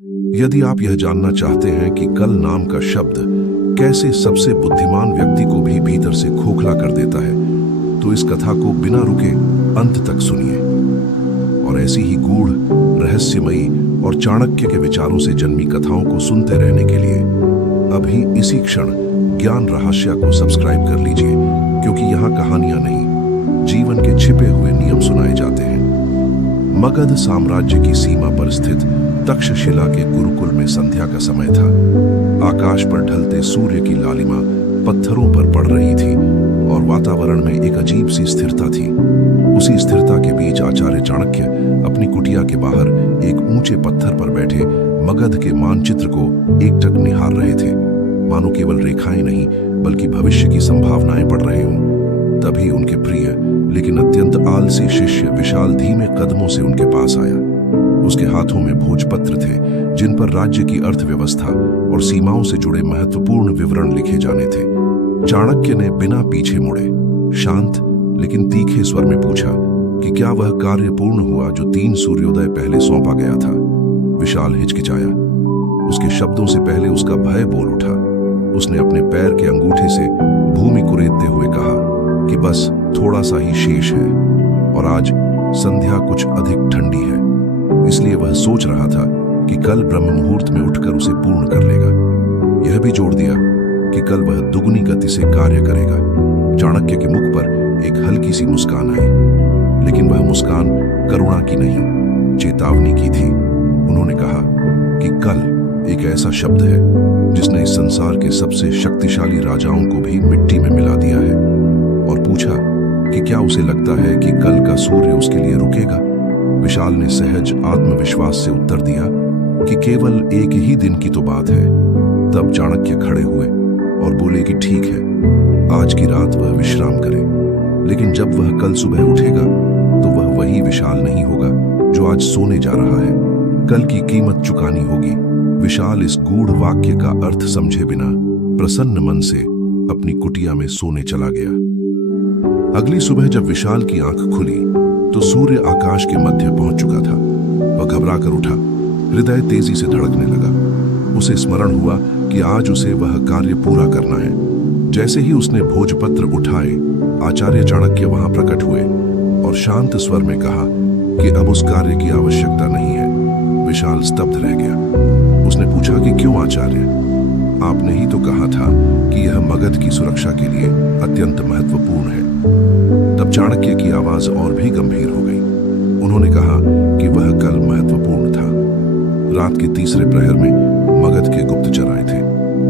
यदि आप यह जानना चाहते हैं कि कल नाम का शब्द कैसे सबसे बुद्धिमान व्यक्ति को भी भीतर से खोखला कर देता है, तो इस कथा को बिना रुके अंत तक सुनिए। और ऐसी ही गूढ़, रहस्यमयी और चाणक्य के विचारों से जन्मी कथाओं को सुनते रहने के लिए अभी इसी क्षण ज्ञान रहस्य को सब्सक्राइब कर लीजिए, क्योंकि यहाँ कहानियां नहीं, जीवन के छिपे हुए नियम सुनाए जाते हैं। मगध साम्राज्य की सीमा पर स्थित तक्षशिला के गुरुकुल में संध्या का समय था। आकाश पर ढलते सूर्य की लालिमा पत्थरों पर पड़ रही थी और वातावरण में एक अजीब सी स्थिरता थी। उसी स्थिरता के बीच आचार्य चाणक्य अपनी कुटिया के बाहर एक ऊंचे पत्थर पर बैठे मगध के मानचित्र को एकटक निहार रहे थे, मानो केवल रेखाएं नहीं बल्कि भविष्य की संभावनाएं पढ़ रहे हों। तभी उनके प्रिय लेकिन अत्यंत आलसी शिष्य विशाल धीमे कदमों से उनके पास आया। उसके हाथों में भोजपत्र थे जिन पर राज्य की अर्थव्यवस्था और सीमाओं से जुड़े महत्वपूर्ण विवरण लिखे जाने थे। चाणक्य ने बिना पीछे मुड़े शांत लेकिन तीखे स्वर में पूछा कि क्या वह कार्य पूर्ण हुआ जो 3 सूर्योदय पहले सौंपा गया था। विशाल हिचकिचाया। उसके शब्दों से पहले उसका भय बोल उठा। उसने अपने पैर के अंगूठे से भूमि कुरेदते हुए कहा कि बस थोड़ा सा ही शेष है, और आज संध्या कुछ अधिक ठंडी है, इसलिए वह सोच रहा था कि कल ब्रह्म मुहूर्त में उठकर उसे पूर्ण कर लेगा। यह भी जोड़ दिया कि कल वह दुगनी गति से कार्य करेगा। चाणक्य के मुख पर एक हल्की सी मुस्कान आई, लेकिन वह मुस्कान करुणा की नहीं, चेतावनी की थी। उन्होंने कहा कि कल एक ऐसा शब्द है जिसने इस संसार के सबसे शक्तिशाली राजाओं को भी मिट्टी में मिला दिया है, और पूछा कि क्या उसे लगता है कि कल का सूर्य उसके लिए रुकेगा। विशाल ने सहज आत्मविश्वास से उत्तर दिया कि केवल एक ही दिन की तो बात है। तब चाणक्य खड़े हुए और बोले कि ठीक है, आज की रात वह विश्राम करे, लेकिन जब वह कल सुबह उठेगा तो वह वही विशाल नहीं होगा जो आज सोने जा रहा है। कल की कीमत चुकानी होगी। विशाल इस गूढ़ वाक्य का अर्थ समझे बिना प्रसन्न मन से अपनी कुटिया में सोने चला गया। अगली सुबह जब विशाल की आंख खुली तो सूर्य आकाश के मध्य पहुंच चुका था। वह घबरा कर उठा, हृदय तेजी से धड़कने लगा। उसे स्मरण हुआ कि आज उसे वह कार्य पूरा करना है। जैसे ही उसने भोजपत्र उठाए, आचार्य चाणक्य वहां प्रकट हुए और शांत स्वर में कहा कि अब उस कार्य की आवश्यकता नहीं है। विशाल स्तब्ध रह गया। उसने पूछा कि क्यों आचार्य? आपने ही तो कहा था कि यह मगध की सुरक्षा के लिए अत्यंत महत्वपूर्ण है। तब चाणक्य की आवाज और भी गंभीर हो गई। उन्होंने कहा कि वह कल महत्वपूर्ण था। रात के तीसरे प्रहर में मगध के गुप्तचर आए थे,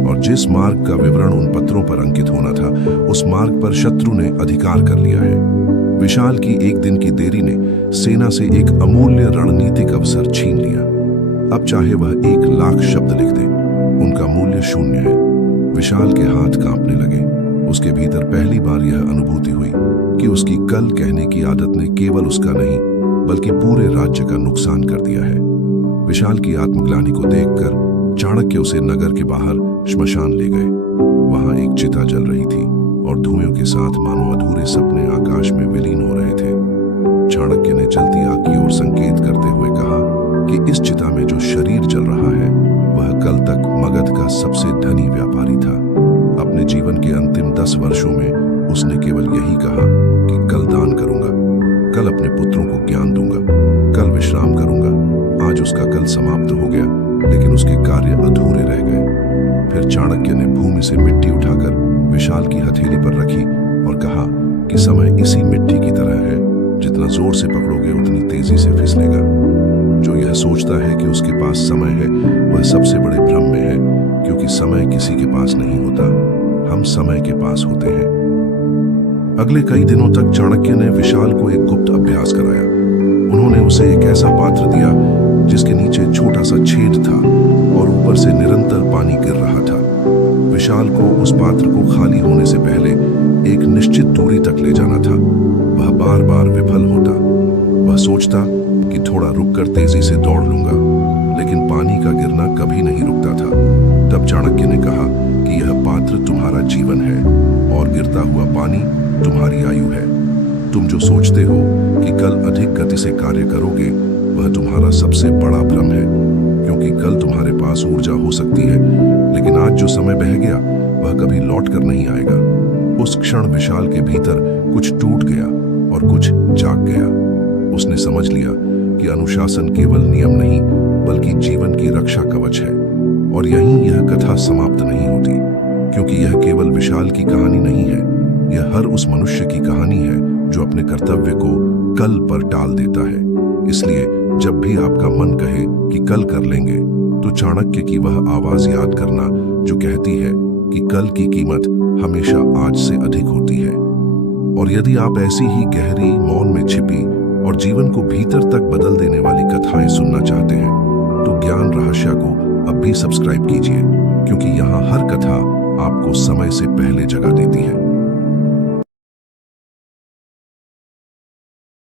और जिस मार्ग का विवरण उन पत्रों पर अंकित होना था, उस मार्ग पर शत्रु ने अधिकार कर लिया है। विशाल की एक दिन की देरी ने सेना से एक अमूल्य रणनीतिक अवसर छीन लिया। अब चाहे वह 1 लाख शब्द लिख दे, उनका मूल्य शून्य है। विशाल के हाथ कांपने लगे। उसके भीतर पहली बार यह अनुभूति हुई कि उसकी कल कहने की आदत ने केवल उसका नहीं बल्कि पूरे राज्य का नुकसान कर दिया है। विशाल की आत्मग्लानि को देखकर चाणक्य उसे नगर के बाहर श्मशान ले गए। वहां एक चिता जल रही थी और धुएं के साथ मानो अधूरे सपने आकाश में विलीन हो रहे थे। चाणक्य ने जलती आग की ओर संकेत करते हुए कहा कि इस चिता में जो शरीर जल रहा है वह कल तक मगध का सबसे धनी व्यापारी था। अपने जीवन के अंतिम 10 वर्षों में उसने केवल यही कहा कि कल दान करूंगा, कल अपने पुत्रों को ज्ञान दूंगा, कल विश्राम करूंगा। आज उसका कल समाप्त हो गया, लेकिन उसके कार्य अधूरे रह गए। फिर चाणक्य ने भूमि से मिट्टी उठाकर विशाल की हथेली पर रखी और कहा कि समय इसी मिट्टी की तरह है, जितना जोर से पकड़ोगे उतनी तेजी से फिसलेगा। जो यह सोचता है कि उसके पास समय है, वह सबसे बड़े भ्रम में है, क्योंकि समय किसी के पास नहीं होता, हम समय के पास होते हैं। अगले कई दिनों तक चाणक्य ने विशाल को एक गुप्त अभ्यास कराया। उन्होंने उसे एक ऐसा पात्र दिया जिसके नीचे छोटा सा छेद था और ऊपर से निरंतर पानी गिर रहा था। विशाल को उस पात्र को खाली होने से पहले एक निश्चित दूरी तक ले जाना था। वह बार बार विफल होता। वह सोचता कि थोड़ा रुककर तेजी से दौड़ लूंगा, लेकिन पानी का गिरना कभी नहीं रुकता था। तब चाणक्य ने कहा कि यह पात्र तुम्हारा जीवन है और गिरता हुआ पानी तुम्हारी आयु है। तुम जो सोचते हो कि कल अधिक गति से कार्य करोगे, वह तुम्हारा सबसे बड़ा भ्रम है। क्योंकि कल तुम्हारे पास ऊर्जा हो सकती है, लेकिन आज जो समय बह गया वह कभी लौट कर नहीं आएगा। उस क्षण विशाल के भीतर कुछ टूट गया और कुछ जाग गया। उसने समझ लिया कि अनुशासन केवल नियम नहीं बल्कि जीवन की रक्षा कवच है। और यहीं यह कथा समाप्त नहीं होती, क्योंकि यह केवल विशाल की कहानी नहीं है, यह हर उस मनुष्य की कहानी है जो अपने कर्तव्य को कल पर टाल देता है। इसलिए जब भी आपका मन कहे कि कल कर लेंगे, तो चाणक्य की वह आवाज याद करना जो कहती है कि कल की कीमत हमेशा आज से अधिक होती है। और यदि आप ऐसी ही गहरी मौन में छिपी और जीवन को भीतर तक बदल देने वाली कथाएं सुनना चाहते हैं, तो ज्ञान रहस्य को अब भी सब्सक्राइब कीजिए, क्योंकि यहाँ हर कथा आपको समय से पहले जगा देती है।